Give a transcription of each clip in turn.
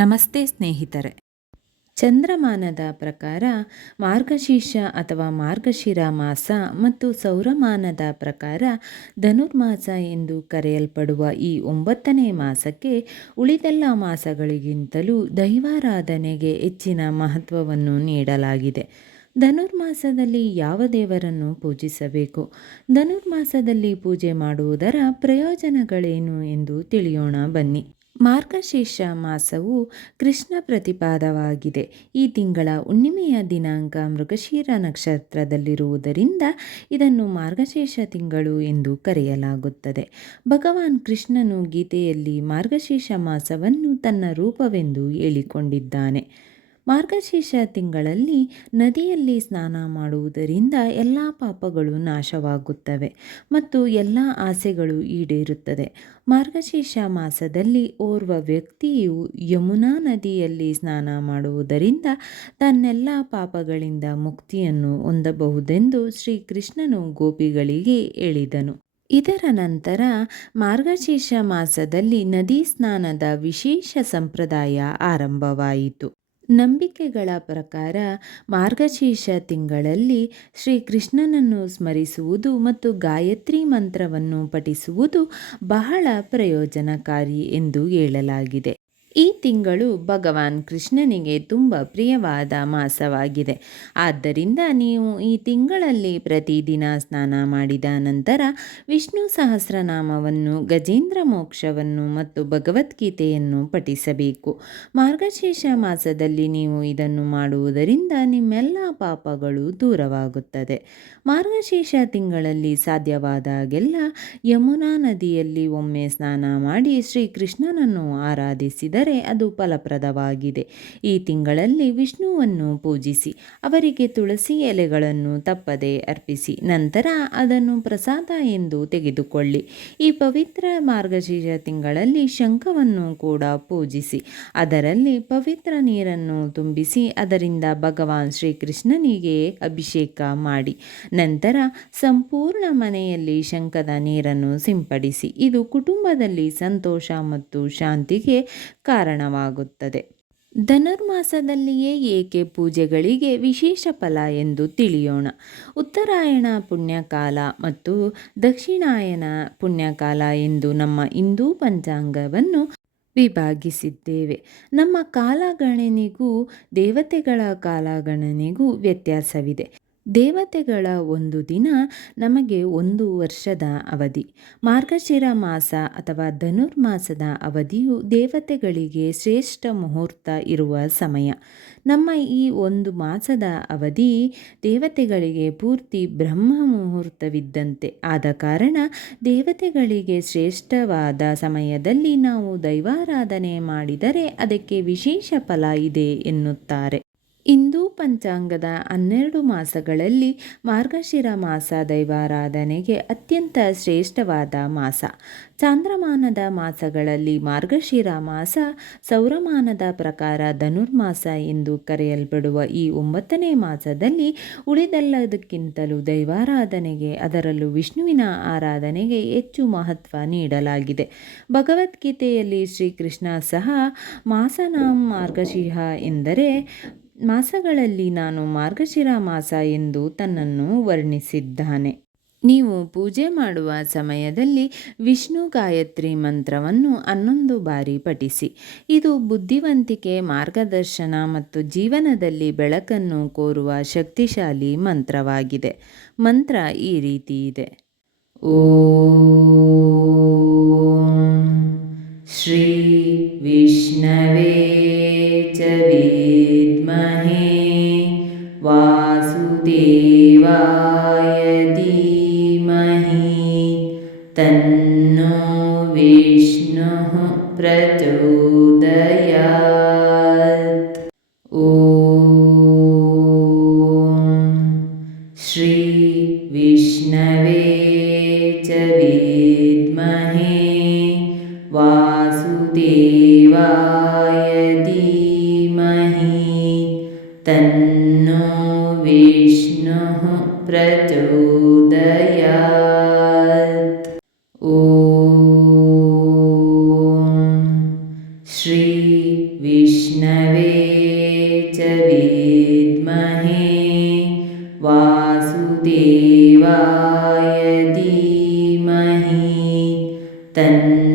ನಮಸ್ತೆ ಸ್ನೇಹಿತರೆ. ಚಂದ್ರಮಾನದ ಪ್ರಕಾರ ಮಾರ್ಗಶೀರ್ಷ ಅಥವಾ ಮಾರ್ಗಶಿರ ಮಾಸ ಮತ್ತು ಸೌರಮಾನದ ಪ್ರಕಾರ ಧನುರ್ಮಾಸ ಎಂದು ಕರೆಯಲ್ಪಡುವ ಈ ಒಂಬತ್ತನೇ ಮಾಸಕ್ಕೆ ಉಳಿದೆಲ್ಲ ಮಾಸಗಳಿಗಿಂತಲೂ ದೈವಾರಾಧನೆಗೆ ಹೆಚ್ಚಿನ ಮಹತ್ವವನ್ನು ನೀಡಲಾಗಿದೆ. ಧನುರ್ಮಾಸದಲ್ಲಿ ಯಾವ ದೇವರನ್ನು ಪೂಜಿಸಬೇಕು? ಧನುರ್ಮಾಸದಲ್ಲಿ ಪೂಜೆ ಮಾಡುವುದರ ಪ್ರಯೋಜನಗಳೇನು ಎಂದು ತಿಳಿಯೋಣ ಬನ್ನಿ. ಮಾರ್ಗಶೀರ್ಷ ಮಾಸವು ಕೃಷ್ಣ ಪ್ರತಿಪಾದವಾಗಿದೆ. ಈ ತಿಂಗಳ ಹುಣ್ಣಿಮೆಯ ದಿನಾಂಕ ಮೃಗಶೀರ ನಕ್ಷತ್ರದಲ್ಲಿರುವುದರಿಂದ ಇದನ್ನು ಮಾರ್ಗಶೀರ್ಷ ತಿಂಗಳು ಎಂದು ಕರೆಯಲಾಗುತ್ತದೆ. ಭಗವಾನ್ ಕೃಷ್ಣನು ಗೀತೆಯಲ್ಲಿ ಮಾರ್ಗಶೀರ್ಷ ಮಾಸವನ್ನು ತನ್ನ ರೂಪವೆಂದು ಹೇಳಿಕೊಂಡಿದ್ದಾನೆ. ಮಾರ್ಗಶೀರ್ಷ ತಿಂಗಳಲ್ಲಿ ನದಿಯಲ್ಲಿ ಸ್ನಾನ ಮಾಡುವುದರಿಂದ ಎಲ್ಲ ಪಾಪಗಳು ನಾಶವಾಗುತ್ತವೆ ಮತ್ತು ಎಲ್ಲ ಆಸೆಗಳು ಈಡೇರುತ್ತದೆ. ಮಾರ್ಗಶೀರ್ಷ ಮಾಸದಲ್ಲಿ ಓರ್ವ ವ್ಯಕ್ತಿಯು ಯಮುನಾ ನದಿಯಲ್ಲಿ ಸ್ನಾನ ಮಾಡುವುದರಿಂದ ತನ್ನೆಲ್ಲ ಪಾಪಗಳಿಂದ ಮುಕ್ತಿಯನ್ನು ಹೊಂದಬಹುದೆಂದು ಶ್ರೀಕೃಷ್ಣನು ಗೋಪಿಗಳಿಗೆ ಹೇಳಿದನು. ಇದರ ನಂತರ ಮಾರ್ಗಶೀರ್ಷ ಮಾಸದಲ್ಲಿ ನದಿ ಸ್ನಾನದ ವಿಶೇಷ ಸಂಪ್ರದಾಯ ಆರಂಭವಾಯಿತು. ನಂಬಿಕೆಗಳ ಪ್ರಕಾರ ಮಾರ್ಗಶೀರ್ಷ ತಿಂಗಳಲ್ಲಿ ಶ್ರೀಕೃಷ್ಣನನ್ನು ಸ್ಮರಿಸುವುದು ಮತ್ತು ಗಾಯತ್ರಿ ಮಂತ್ರವನ್ನು ಪಠಿಸುವುದು ಬಹಳ ಪ್ರಯೋಜನಕಾರಿ ಎಂದು ಹೇಳಲಾಗಿದೆ. ಈ ತಿಂಗಳು ಭಗವಾನ್ ಕೃಷ್ಣನಿಗೆ ತುಂಬ ಪ್ರಿಯವಾದ ಮಾಸವಾಗಿದೆ. ಆದ್ದರಿಂದ ನೀವು ಈ ತಿಂಗಳಲ್ಲಿ ಪ್ರತಿದಿನ ಸ್ನಾನ ಮಾಡಿದ ನಂತರ ವಿಷ್ಣು ಸಹಸ್ರನಾಮವನ್ನು, ಗಜೇಂದ್ರ ಮೋಕ್ಷವನ್ನು ಮತ್ತು ಭಗವದ್ಗೀತೆಯನ್ನು ಪಠಿಸಬೇಕು. ಮಾರ್ಗಶೀರ್ಷ ಮಾಸದಲ್ಲಿ ನೀವು ಇದನ್ನು ಮಾಡುವುದರಿಂದ ನಿಮ್ಮೆಲ್ಲ ಪಾಪಗಳು ದೂರವಾಗುತ್ತದೆ. ಮಾರ್ಗಶೀರ್ಷ ತಿಂಗಳಲ್ಲಿ ಸಾಧ್ಯವಾದಾಗೆಲ್ಲ ಯಮುನಾ ನದಿಯಲ್ಲಿ ಒಮ್ಮೆ ಸ್ನಾನ ಮಾಡಿ ಶ್ರೀಕೃಷ್ಣನನ್ನು ಆರಾಧಿಸಿದ ಅದು ಫಲಪ್ರದವಾಗಿದೆ. ಈ ತಿಂಗಳಲ್ಲಿ ವಿಷ್ಣುವನ್ನು ಪೂಜಿಸಿ, ಅವರಿಗೆ ತುಳಸಿ ಎಲೆಗಳನ್ನು ತಪ್ಪದೆ ಅರ್ಪಿಸಿ, ನಂತರ ಅದನ್ನು ಪ್ರಸಾದ ಎಂದು ತೆಗೆದುಕೊಳ್ಳಿ. ಈ ಪವಿತ್ರ ಮಾರ್ಗಶೀರ್ಷ ತಿಂಗಳಲ್ಲಿ ಶಂಖವನ್ನು ಕೂಡ ಪೂಜಿಸಿ, ಅದರಲ್ಲಿ ಪವಿತ್ರ ನೀರನ್ನು ತುಂಬಿಸಿ, ಅದರಿಂದ ಭಗವಾನ್ ಶ್ರೀಕೃಷ್ಣನಿಗೆ ಅಭಿಷೇಕ ಮಾಡಿ, ನಂತರ ಸಂಪೂರ್ಣ ಮನೆಯಲ್ಲಿ ಶಂಖದ ನೀರನ್ನು ಸಿಂಪಡಿಸಿ, ಇದು ಕುಟುಂಬದಲ್ಲಿ ಸಂತೋಷ ಮತ್ತು ಶಾಂತಿಗೆ ಕಾರಣವಾಗುತ್ತದೆ. ಧನುರ್ಮಾಸದಲ್ಲಿಯೇ ಏಕೆ ಪೂಜೆಗಳಿಗೆ ವಿಶೇಷ ಫಲ ಎಂದು ತಿಳಿಯೋಣ. ಉತ್ತರಾಯಣ ಪುಣ್ಯಕಾಲ ಮತ್ತು ದಕ್ಷಿಣಾಯನ ಪುಣ್ಯಕಾಲ ಎಂದು ನಮ್ಮ ಹಿಂದೂ ಪಂಚಾಂಗವನ್ನು ವಿಭಾಗಿಸಿದ್ದೇವೆ. ನಮ್ಮ ಕಾಲಗಣನೆಗೂ ದೇವತೆಗಳ ಕಾಲಗಣನೆಗೂ ವ್ಯತ್ಯಾಸವಿದೆ. ದೇವತೆಗಳ ಒಂದು ದಿನ ನಮಗೆ ಒಂದು ವರ್ಷದ ಅವಧಿ. ಮಾರ್ಗಶಿರ ಮಾಸ ಅಥವಾ ಧನುರ್ಮಾಸದ ಅವಧಿಯು ದೇವತೆಗಳಿಗೆ ಶ್ರೇಷ್ಠ ಮುಹೂರ್ತ ಇರುವ ಸಮಯ. ನಮ್ಮ ಈ ಒಂದು ಮಾಸದ ಅವಧಿ ದೇವತೆಗಳಿಗೆ ಪೂರ್ತಿ ಬ್ರಹ್ಮ ಮುಹೂರ್ತವಿದ್ದಂತೆ. ಆದ ಕಾರಣ ದೇವತೆಗಳಿಗೆ ಶ್ರೇಷ್ಠವಾದ ಸಮಯದಲ್ಲಿ ನಾವು ದೈವಾರಾಧನೆ ಮಾಡಿದರೆ ಅದಕ್ಕೆ ವಿಶೇಷ ಫಲ ಇದೆ ಎನ್ನುತ್ತಾರೆ. ಹಿಂದೂ ಪಂಚಾಂಗದ ಹನ್ನೆರಡು ಮಾಸಗಳಲ್ಲಿ ಮಾರ್ಗಶಿರ ಮಾಸ ದೈವಾರಾಧನೆಗೆ ಅತ್ಯಂತ ಶ್ರೇಷ್ಠವಾದ ಮಾಸ. ಚಾಂದ್ರಮಾನದ ಮಾಸಗಳಲ್ಲಿ ಮಾರ್ಗಶಿರ ಮಾಸ ಸೌರಮಾನದ ಪ್ರಕಾರ ಧನುರ್ಮಾಸ ಎಂದು ಕರೆಯಲ್ಪಡುವ ಈ ಒಂಬತ್ತನೇ ಮಾಸದಲ್ಲಿ ಉಳಿದೆಲ್ಲದಕ್ಕಿಂತಲೂ ದೈವಾರಾಧನೆಗೆ, ಅದರಲ್ಲೂ ವಿಷ್ಣುವಿನ ಆರಾಧನೆಗೆ ಹೆಚ್ಚು ಮಹತ್ವ ನೀಡಲಾಗಿದೆ. ಭಗವದ್ಗೀತೆಯಲ್ಲಿ ಶ್ರೀಕೃಷ್ಣ ಸಹ ಮಾಸನಾಂ ಮಾರ್ಗಶಿಹ ಎಂದರೆ ಮಾಸಗಳಲ್ಲಿ ನಾನು ಮಾರ್ಗಶಿರ ಮಾಸ ಎಂದು ತನ್ನನ್ನು ವರ್ಣಿಸಿದ್ದಾನೆ. ನೀವು ಪೂಜೆ ಮಾಡುವ ಸಮಯದಲ್ಲಿ ವಿಷ್ಣು ಗಾಯತ್ರಿ ಮಂತ್ರವನ್ನು ಹನ್ನೊಂದು ಬಾರಿ ಪಠಿಸಿ. ಇದು ಬುದ್ಧಿವಂತಿಕೆ, ಮಾರ್ಗದರ್ಶನ ಮತ್ತು ಜೀವನದಲ್ಲಿ ಬೆಳಕನ್ನು ಕೋರುವ ಶಕ್ತಿಶಾಲಿ ಮಂತ್ರವಾಗಿದೆ. ಮಂತ್ರ ಈ ರೀತಿ ಇದೆ. ಓ ಶ್ರೀ ವಿಷ್ಣವೇ श्रीविष्णवे च मही तन्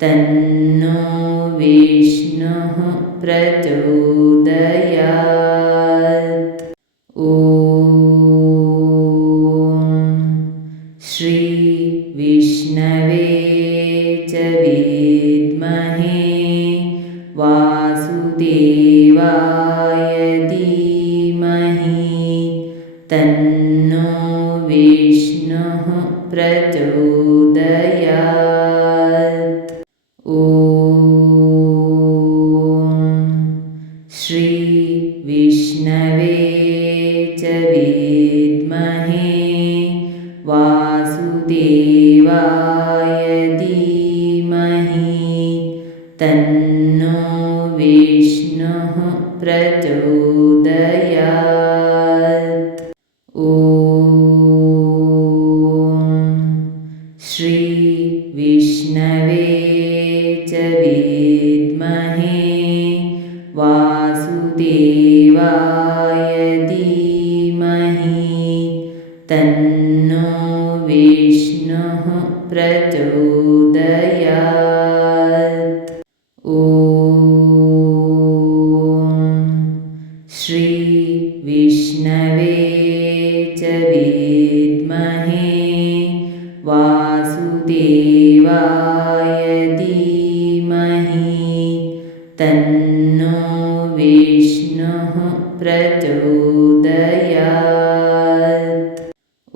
तन्नो विष्णुः प्रचोदयात्। ॐ श्रीविष्णवे च विद्महे वासुदेवाय तन्नो विष्णुः प्रचोदयात्। ॐ श्रीविष्णवे च विद्महे वासुदेवाय विष्णुः प्रचोदयात्।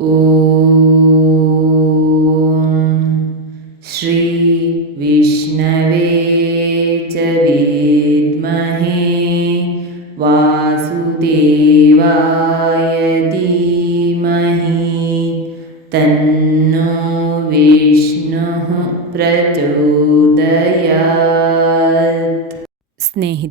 ॐ श्रीविष्णवे च विद्महे वासुदेवाय